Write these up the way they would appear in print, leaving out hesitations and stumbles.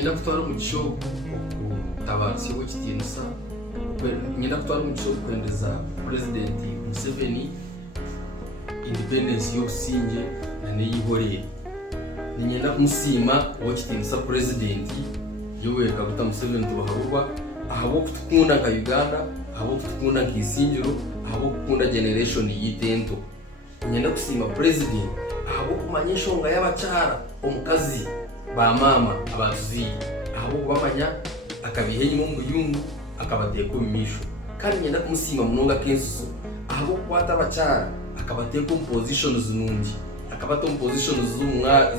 Nyenda kutwara umugisho tabarisi wo kitinsa nyenda kutwara umugisho kwendeza President Museveni Indipendence yo singe na neyihoreye. Nyenda kumusima wo kitinsa President yowe kaguta Museveni tubaharwa ahabo kutukunda ka Uganda, ahabo kutukunda ka Isingiro, ahabo kukunda generation yitento. Nyenda kusima President ahabo kumanyisho nga y'abacara omukazi ba mama abatuzi ahabo kubamanya akabihenye mu muyungu akabateka imisho kandi nyenda kumusima munonga kenso ahabo kwata abacara akabateka mu positions nungi akabato mu positions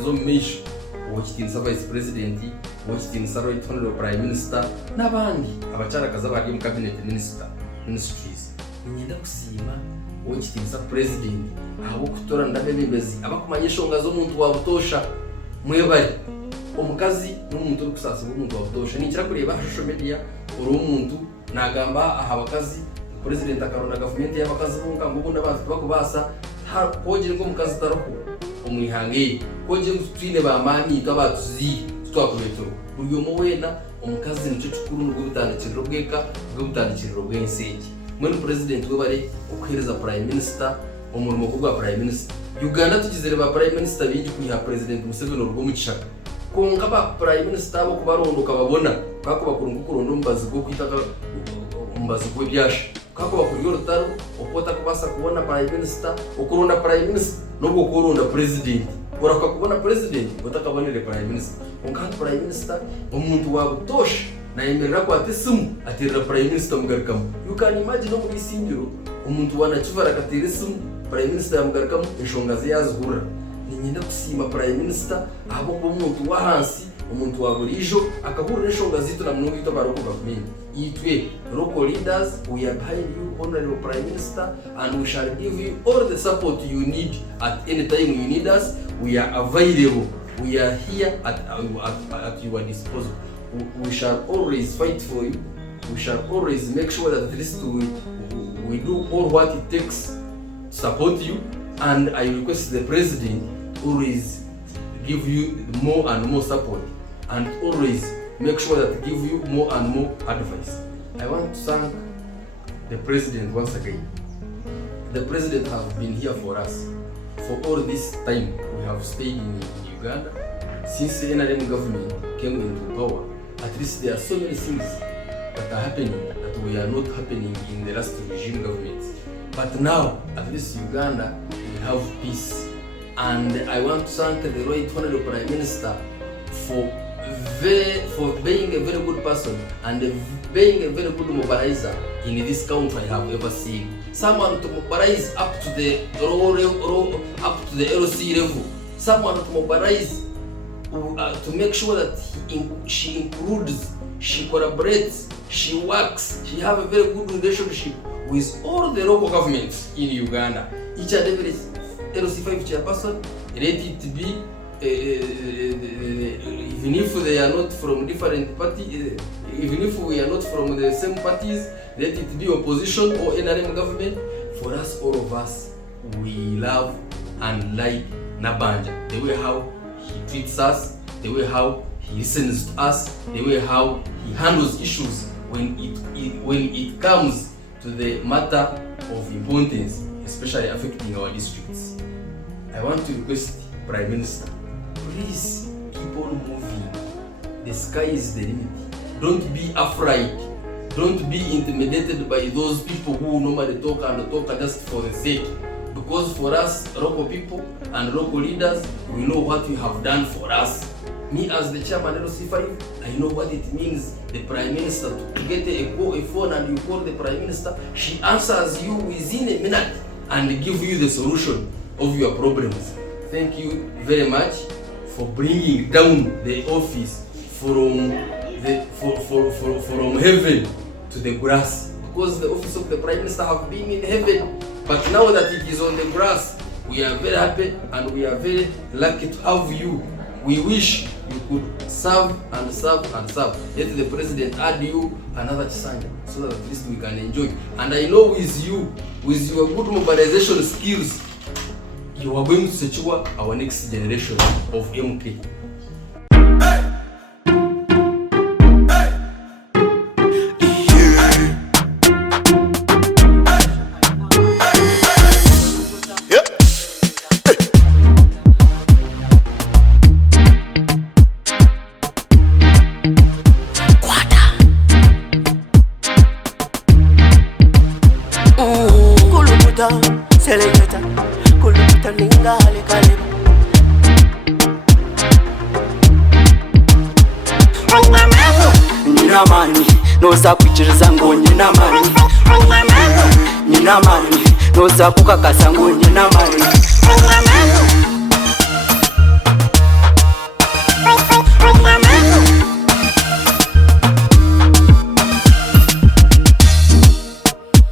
zo misho wo kitinsa Vice President wo kitinsa Right Honorable Prime Minister n'abandi abacara kaza bari mu cabinet ministries. Nyenda kusima wo kitinsa President ahabo kutora ndabebembezi abakumanyisho nga zo muntu wabutosha mwebali omukazi n'umuntu uri kusasa umuntu wabutosha nikira kureba social media uri umuntu nagamba aha bakazi President akaronda government y'abakazi bunga ngo bunda abantu bakubasa koje ngo mukazi taroko umwihange koje twine ba mani tabatuzi twakubeto buri mo wena omukazi nico cikuru n'ubwo bitandikiriro bweka bwo bitandikiriro bw'enseki mwene President we bare okwereza Prime Minister umurimo gwa Prime Minister Uganda tugizere ba Prime Minister bindi kuyiha President Museveni urwo mucishaka konga ba Prime Minister bo kubarondoka babona kako bakurungu kurondo mbazi go kwitaka mbazi go byasha kako bakuriyo rutaro okota kubasa kubona Prime Minister okuronda Prime Minister nubwo kuronda President uraka kubona President utakabonere Prime Minister onka Prime Minister umuntu wabutosha na yemerera ko atesimu atirira Prime Minister mugarikamo. You can imagine no Isingiro umuntu wanachivara katira isimu Prime Minister yamugarikamo inshongazi yazihura. Nyenda kusima Prime Minister abo umuntu wahansi umuntu waburijo akahura n'inshonga zito na munongo ito baroko government itwe local leaders. We are behind you honorable Prime Minister and we shall give you all the support you need at any time you need us. We are available, we are here at your disposal. We shall always fight for you. We shall always make sure that at least we do all what it takes to support you. And I request the President always give you more and more support and always make sure that give you more and more advice. I want to thank the President once again. The President has been here for us for all this time we have stayed in Uganda since the NRM government came into power. At least there are so many things that are happening that were not happening in the last regime governments. But now, at least Uganda, we have peace. And I want to thank the Right Honorable Prime Minister for being a very good person and being a very good mobilizer in this country I have ever seen. Someone to mobilize up to the LC level. Someone to mobilize to make sure that she includes, she collaborates, she works, she have a very good relationship with all the local governments in Uganda. Each and every Lc5 Chairperson, let it be, even if they are not from different parties, even if we are not from the same parties, let it be opposition or NRM government. For us, all of us, we love and like Nabanja. The way how he treats us, the way how he listens to us, the way how he handles issues when it comes to the matter of importance, especially affecting our districts. I want to request Prime Minister, please keep on moving. The sky is the limit. Don't be afraid. Don't be intimidated by those people who normally talk just for the sake. Because for us, local people and local leaders, we know what you have done for us. Me as the chairman of Lc5, I know what it means. The Prime Minister to get a phone and you call the Prime Minister, she answers you within a minute and give you the solution of your problems. Thank you very much for bringing down the office from heaven to the grass. Because the office of the Prime Minister have been in heaven, but now that it is on the grass, we are very happy and we are very lucky to have you. We wish you could serve and serve and serve. Let the President add you another chance so that at least we can enjoy. And I know with you, with your good mobilization skills, you are going to secure our next generation of MK. Hey! nga alikalibu. Nina mani noza kuchiriza ngo nina mani. Nina mani noza kukakasa ngo nina mani.